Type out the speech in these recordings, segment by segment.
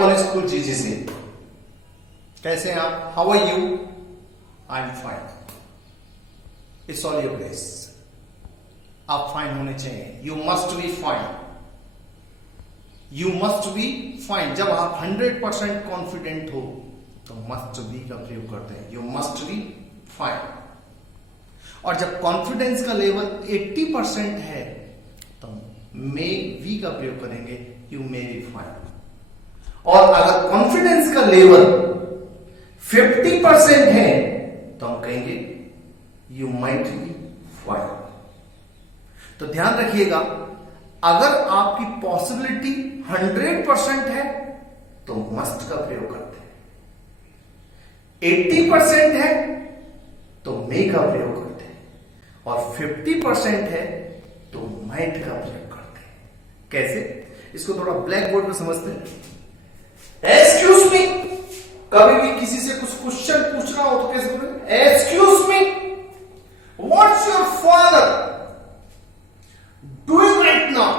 Call school जीजी से। कैसे हैं आप? How are you? I am fine. It's all your grace. आप फाइन होने चाहिए। You must be fine. You must be fine. जब आप 100% कॉन्फिडेंट हो तो मस्ट बी का प्रयोग करते हैं। You must be fine. और जब कॉन्फिडेंस का लेवल 80% है तो मे वी का प्रयोग करेंगे। You may be fine. और अगर कॉन्फिडेंस का लेवल 50% है तो हम कहेंगे यू माइट बी फाइन। तो ध्यान रखिएगा, अगर आपकी पॉसिबिलिटी 100% है तो मस्ट का प्रयोग करते हैं। 80% है तो मे का प्रयोग करते हैं। और 50% है तो माइट का प्रयोग करते हैं। कैसे? इसको थोड़ा ब्लैक बोर्ड में समझते हैं। एक्सक्यूज मी, कभी भी किसी से कुछ क्वेश्चन पूछना हो तो कैसे बोलेंगे? Excuse me, what's your father doing right now?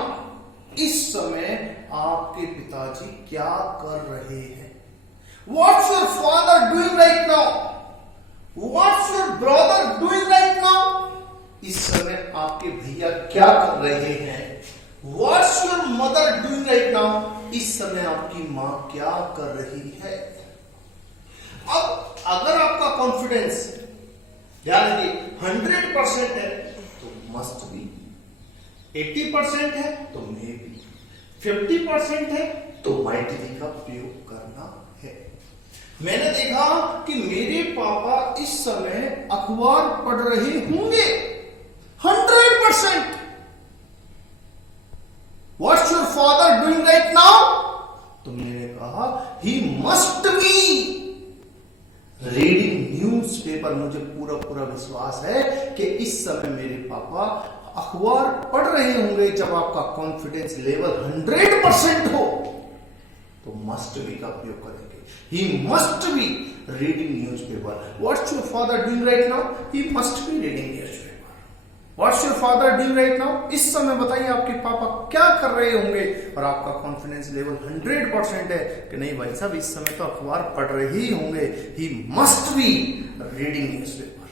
इस समय आपके पिताजी क्या कर रहे हैं? What's your father doing right now? What's your brother doing right now? इस समय आपके भैया क्या कर रहे हैं? What's your mother doing right now? इस समय आपकी मां क्या कर रही है? अब अगर आपका कॉन्फिडेंस ध्यान रखिए 100% है तो मस्ट बी, 80% है तो मे बी, 50% है तो माइट बी का प्रयोग करना है। मैंने देखा कि मेरे पापा इस समय अखबार पढ़ रहे होंगे। 100%। What's your father doing right now? तो मैंने कहा ही मस्ट बी रीडिंग न्यूज़पेपर। मुझे पूरा पूरा विश्वास है कि इस समय मेरे पापा अखबार पढ़ रहे होंगे। जब आपका कॉन्फिडेंस लेवल 100% हो तो मस्ट बी का प्रयोग करेंगे। ही must be reading newspaper. What's your father doing right now? He must be reading newspaper. What's your father doing right now? इस समय बताइए आपके पापा क्या कर रहे होंगे। और आपका कॉन्फिडेंस लेवल 100% है कि नहीं भाई साहब इस समय तो अखबार पढ़ रहे ही होंगे। ही मस्ट बी रीडिंग न्यूज़पेपर।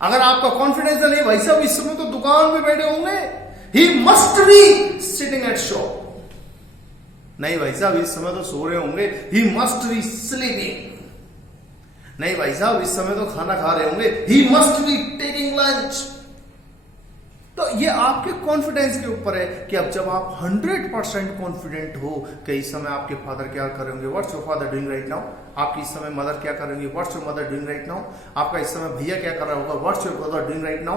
अगर आपका कॉन्फिडेंस नहीं भाई साहब इस समय तो दुकान में बैठे होंगे। ही must be sitting at shop. नहीं भाई साहब इस समय तो सो रहे होंगे। ही मस्ट बी स्लीपिंग। नहीं भाई साहब इस समय तो खाना खा रहे होंगे। ही मस्ट बी टेकिंग लंच। तो ये आपके कॉन्फिडेंस के ऊपर है कि अब जब आप 100% कॉन्फिडेंट हो कि इस समय आपके फादर क्या कर रहे होंगे। What's your father doing right now? आपकी इस समय मदर क्या कर रही होंगी? What's your mother doing right now? आपका इस समय भैया क्या कर रहा होगा? What's your brother doing right now?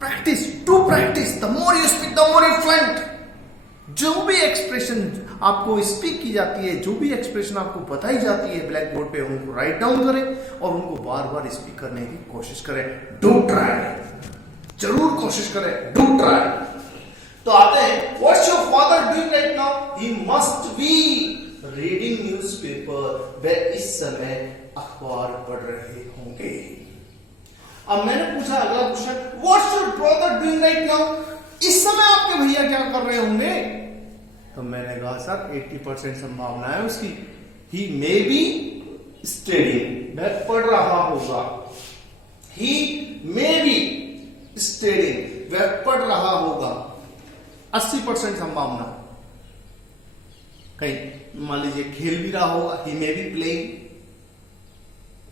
Practice, to practice. The more you speak the more you fluent. जो भी एक्सप्रेशन आपको स्पीक की जाती है, जो भी एक्सप्रेशन आपको बताई जाती है ब्लैक बोर्ड पे, उनको राइट डाउन करें और उनको बार बार स्पीक करने की कोशिश करें। डू ट्राई, जरूर कोशिश करें। Do try. तो आते हैं what's your father doing right now? He must be reading newspaper. वे इस समय अखबार पढ़ रहे होंगे। अब मैंने पूछा अगला question, what's your brother doing right now? इस समय आपके भैया क्या कर रहे होंगे? तो मैंने कहा सर 80% संभावना है उसकी। ही मे बी स्टडीइंग। वह पढ़ रहा होगा। ही मे बी स्टडीइंग। वह पढ़ रहा होगा। 80% संभावना। कहीं मान लीजिए खेल भी रहा होगा। ही मे बी प्लेइंग।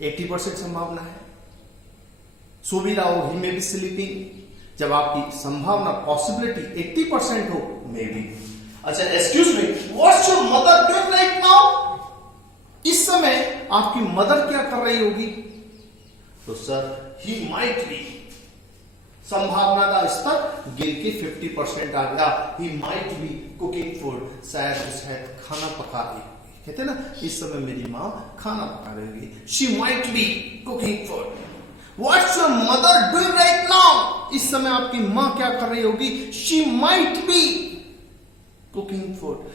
80% संभावना है। सो भी रहा हो। ही मे बी स्लीपिंग। जब आपकी संभावना पॉसिबिलिटी 80% हो, मे बी। अच्छा, excuse me, what's your mother doing right now? इस समय आपकी मदर क्या कर रही होगी? तो सर ही माइट बी। संभावना का स्तर गिर के 50% आ गया। He might be cooking food. शायद खाना पका रही होगी। कहते ना इस समय मेरी माँ खाना पका रही होगी। She might be cooking food. What's your mother doing right now? इस समय आपकी माँ क्या कर रही होगी? She might be cooking food.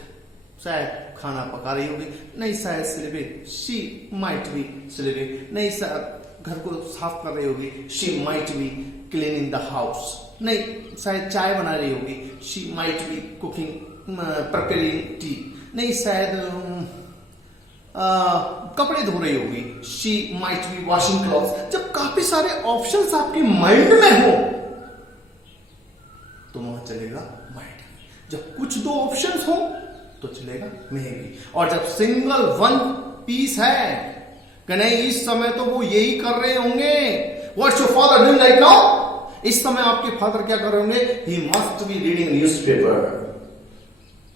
शायद खाना पका रही होगी। नहीं शायद sleeping. She might B sleeping. नहीं शायद घर को साफ कर रही होगी। She might be cleaning the house. नहीं शायद चाय बना रही होगी। She might be cooking preparing T. नहीं शायद कपड़े धो रही होगी, she might B washing clothes. जब काफी सारे ऑप्शंस आपके माइंड में हो तो वहां चलेगा माइट। जब कुछ दो ऑप्शंस हो तो चलेगा मे बी। और जब सिंगल वन पीस है कि नहीं इस समय तो वो यही कर रहे होंगे, what's your father doing right now, इस समय आपके फादर क्या कर रहे होंगे, ही मस्ट बी रीडिंग न्यूज़पेपर,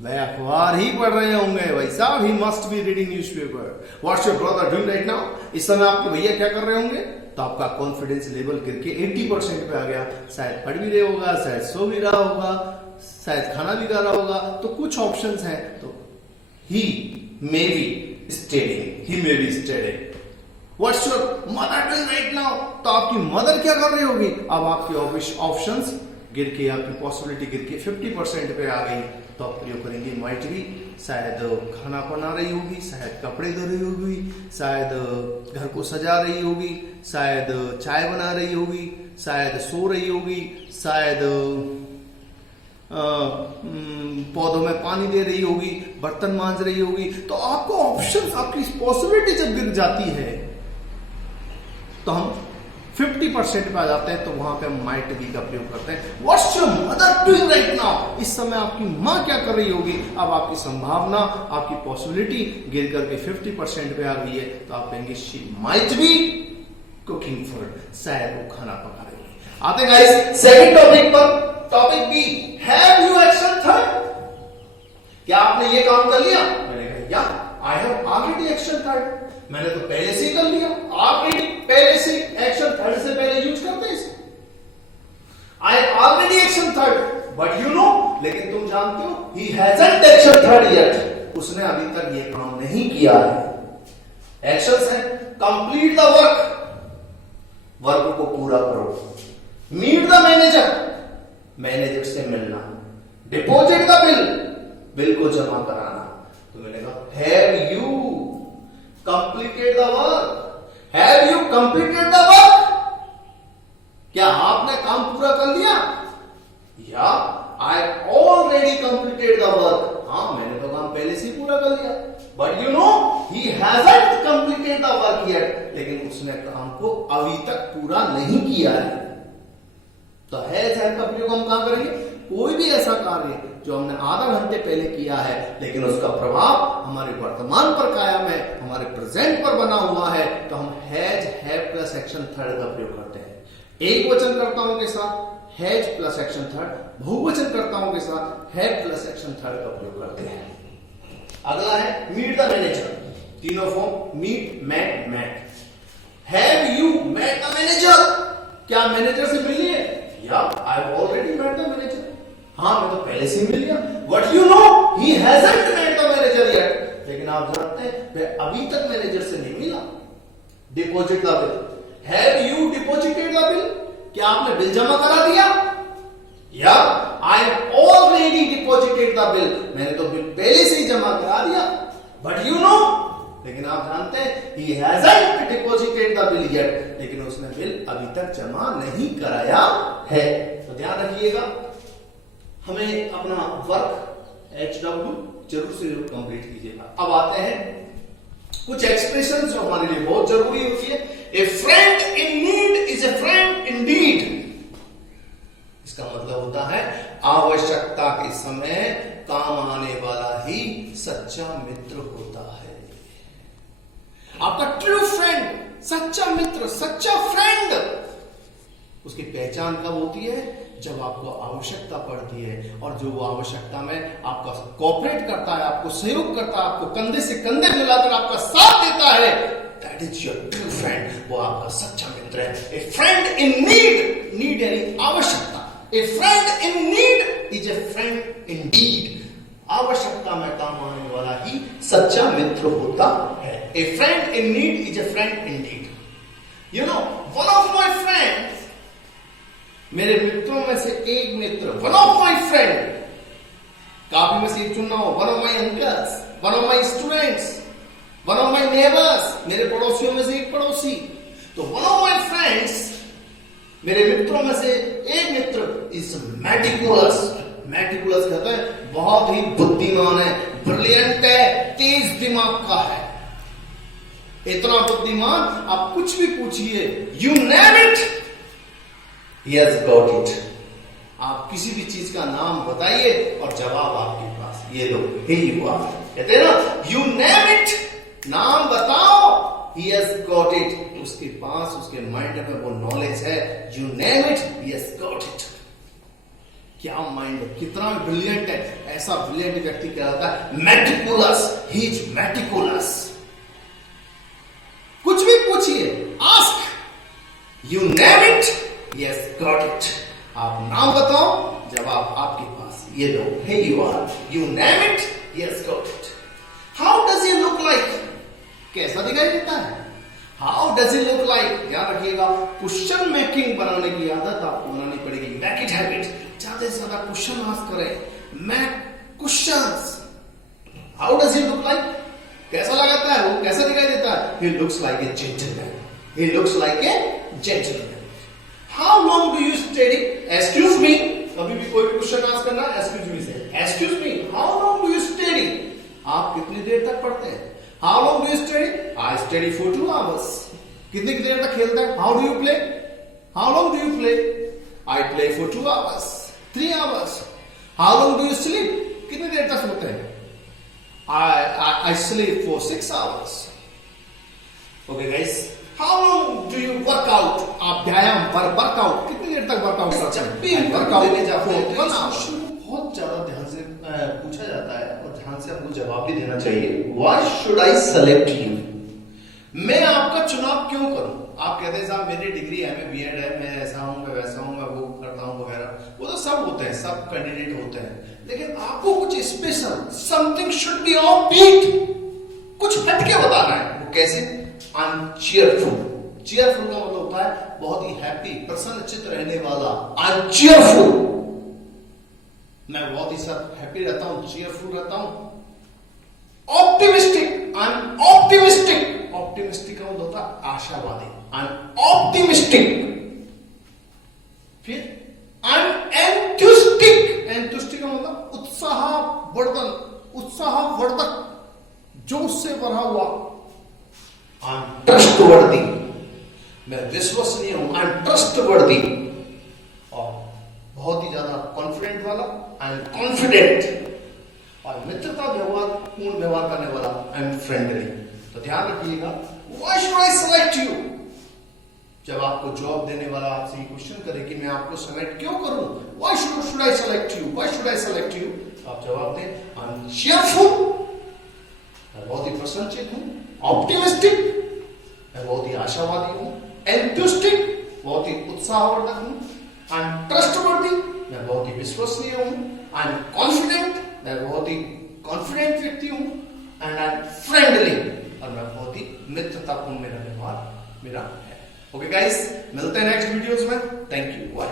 वह अखबार ही पढ़ रहे होंगे भाई साहब, ही must be reading newspaper. What's your brother doing right now, इस समय आपके भैया क्या कर रहे होंगे, तो आपका कॉन्फिडेंस लेवल गिर के 80% पे आ गया। शायद पढ़ भी रहे होगा, शायद सो भी रहा होगा, शायद खाना भी खा रहा होगा। तो कुछ ऑप्शंस हैं, तो he may be studying, he may be studying. What's your mother doing right now, तो आपकी मदर क्या कर रही होगी। अब आपके ऑप्शंस गिर के, आपकी पॉसिबिलिटी गिर के 50% पे आ गई, तो आप प्रयोग करेंगे माइट बी। शायद खाना बना रही होगी, शायद कपड़े धो रही होगी, शायद घर को सजा रही होगी, शायद चाय बना रही होगी, शायद सो रही होगी, शायद पौधों में पानी दे रही होगी, बर्तन मांज रही होगी। तो आपको ऑप्शंस, आपकी पॉसिबिलिटी जब गिर जाती है तो हम 50% पे आ जाते हैं, तो वहां पे हम माइट बी का प्रयोग करते हैं। What's your mother doing right now, इस समय आपकी मां क्या कर रही होगी। अब आपकी संभावना, आपकी पॉसिबिलिटी गिर करके 50% पे आ गई है, तो आप कहेंगे she might be cooking food, शायद वो खाना पका रही है। आते गाइस सेकंड टॉपिक पर। Topic B, have you action third, क्या आपने ये काम कर लिया। मैंने कहा या I have already action third, मैंने तो पहले से ही कर लिया। ऑलरेडी पहले से, एक्शन थर्ड से पहले यूज करते हैं इसे। I already action third, but you no, लेकिन तुम जानते हो, he hasn't action third yet, उसने अभी तक ये काम नहीं किया है। एक्शंस है, कंप्लीट द वर्क, वर्क को पूरा करो, मीट द मैनेजर, मैनेजर से मिलना, डिपॉजिट द बिल, बिल को जमा कराना। तो मैंने कहा have you completed the work, have you completed the work, क्या आपने काम पूरा कर लिया। या I already completed the work, हाँ मैंने तो काम पहले से ही पूरा कर लिया। But you know he hasn't completed the work yet, लेकिन उसने काम को अभी तक पूरा नहीं किया है। तो हैज का प्रयोग हम कहां करेंगे, कोई भी ऐसा कार्य जो हमने आधा घंटे पहले किया है लेकिन उसका प्रभाव हमारे वर्तमान पर कायम है, हमारे प्रेजेंट पर बना हुआ है, तो हम has, have plus action third का प्रयोग करते हैं। एक वचन कर्ताओं के साथ हैज प्लस एक्शन थर्ड, बहुवचन कर्ताओं के साथ हैव प्लस एक्शन थर्ड का प्रयोग करते हैं। अगला है मीट द मैनेजर, तीनों form meet, met, mat. Have you met the manager, क्या मैनेजर से मिली है। या I have already met the manager, हाँ मैं तो पहले से ही मिल गया। But you know he hasn't met the manager yet, लेकिन आप जानते हैं वह अभी तक मैनेजर से नहीं मिला। Deposit the bill, have you deposited the bill, क्या आपने बिल जमा करा दिया। या I have already deposited the bill, मैंने तो बिल पहले से ही जमा करा दिया। बट यू नो, लेकिन आप जानते हैं he hasn't deposited the bill yet, लेकिन उसने बिल अभी तक जमा नहीं कराया है। तो ध्यान रखिएगा, हमें अपना वर्क HW जरूर से जरूर कंप्लीट कीजिएगा। अब आते हैं कुछ एक्सप्रेशन जो हमारे लिए बहुत जरूरी होती है। A friend in need is a friend Indeed, इसका मतलब होता है आवश्यकता के समय काम आने वाला ही सच्चा मित्र होता है। आपका ट्रू फ्रेंड, सच्चा मित्र, सच्चा फ्रेंड, उसकी पहचान कब होती है, जब आपको आवश्यकता पड़ती है और जो वो आवश्यकता में आपका कोऑपरेट करता है, आपको सहयोग करता है, आपको कंधे से कंधे मिलाकर आपका साथ देता है, that is your true friend, वो आपका सच्चा मित्र है। A friend in need, need यानी आवश्यकता, ए friend in need is a friend Indeed, आवश्यकता में काम आने वाला ही सच्चा मित्र होता है। A friend in need is a friend indeed. You know one of my friends, मेरे मित्रों में से एक मित्र, वन ऑफ माई फ्रेंड, काफी में से एक चुनना हो, one of my uncles, one of my students, one of my neighbours, मेरे पड़ोसियों में से एक पड़ोसी। तो वन ऑफ माई फ्रेंड्स, मेरे मित्रों में से एक मित्र इज मेटिकुलस, मेटिकुलस कहते हैं बहुत ही बुद्धिमान है, ब्रिलियंट है, तेज दिमाग का है। इतना बुद्धिमान, आप कुछ भी पूछिए, you name it, he has got it. आप किसी भी चीज का नाम बताइए और जवाब आपके पास, ये लो, हे यू आर। कहते हैं ना, यू नेम इट, नाम बताओ, he has got it, उसके पास, उसके माइंड में वो नॉलेज है, you name it, he has got it। क्या माइंड है, कितना ब्रिलियंट है। ऐसा ब्रिलियंट व्यक्ति कहलाता है मेटिकुलस, ही इज मेटिकुलस। कुछ भी पूछिए, ask, you name it, he has got it। आप नाम बताओ, जवाब आपके पास, ये लो, hey you are, you name it, he has got it। how does he look like, कैसा दिखाई देता है, how does it look like. ध्यान रखिएगा, क्वेश्चन मेकिंग बनाने की आदत आपको बनानी पड़ेगी, मेक इट हैबिट। ज्यादा से ज्यादा क्वेश्चन आस्क करें, make questions. How does it look like, कैसा लगाता है वो, कैसा दिखाई देता है, he looks like a gentleman, he looks like a gentleman. How long do you study, excuse me, कभी भी कोई भी क्वेश्चन आस्क करना, एक्सक्यूज मी से, excuse me, how long do you study, आप कितनी देर तक पढ़ते हैं। How long do you study? I study for 2 hours. कितनी देर तक खेलता है? How do you play? How long do you play? I play for 2 hours, 3 hours. How long do you sleep? कितनी देर तक सोते हैं? I sleep for 6 hours. Okay guys. How long do you work out? आप व्यायाम पर workout कितनी देर तक workout करते हैं? जब भी वर्कआउट लेने जाते हैं तो क्वेश्चन को बहुत ज्यादा ध्यान से पूछा जाता है और ध्यान से आपको जवाब भी देना चाहिए। Why should I select you? मैं आपका चुनाव क्यों करूं? आप कहते हैं साहब मेरी डिग्री है, मैं बीएड है, मैं ऐसा हूं, मैं वैसा हूं, मैं वो करता हूं वगैरह, वो तो सब होते हैं, सब कैंडिडेट होते हैं, लेकिन आपको कुछ special, something should be offbeat, कुछ हटके बताना है। वो कैसे? I am cheerful. चीयरफुल का मतलब होता है बहुत ही हैप्पी, प्रसन्नचित्त रहने वाला। आई एम चीयरफुल, मैं बहुत ही सब हैप्पी रहता हूं, चीयरफुल रहता हूं। Optimistic, I am optimistic. Optimistic का मतलब होता है आशावादी, आई एम ऑप्टिमिस्टिक। फिर आई एम एंथुस्टिक। एंथुस्टिक का मतलब उत्साहवर्धन, उत्साहवर्धक, जोश से भरा हुआ। आई एम ट्रस्टवर्दी, मैं विश्वसनीय हूं, आई एम ट्रस्टवर्दी। और बहुत ही ज्यादा कॉन्फिडेंट वाला, आई एम कॉन्फिडेंट। और मित्रता व्यवहार, पूर्ण व्यवहार करने वाला, आई एम फ्रेंडली। तो ध्यान रखिएगा, why should I select you. जब आपको जॉब देने वाला आपसे ये क्वेश्चन करे कि मैं आपको सेलेक्ट क्यों करूं, why should I select you, why should I select you, आप जवाब दें, आई एम चीयरफुल, मैं बहुत ही प्रसन्नचित्त हूं, ऑप्टिमिस्टिक, मैं बहुत ही आशावादी हूं, एंथुस्टिक, बहुत ही उत्साहवर्धक हूं, आई एम ट्रस्टवर्दी, मैं बहुत ही विश्वसनीय हूं, आई एम कॉन्फिडेंट, मैं बहुत ही कॉन्फिडेंट व्यक्ति हूं, एंड आई एम फ्रेंडली, और मैं बहुत ही मित्रतापूर्ण मेरा व्यवहार मेरा है। ओके गाइस, मिलते हैं नेक्स्ट वीडियोस में। Thank you, bye.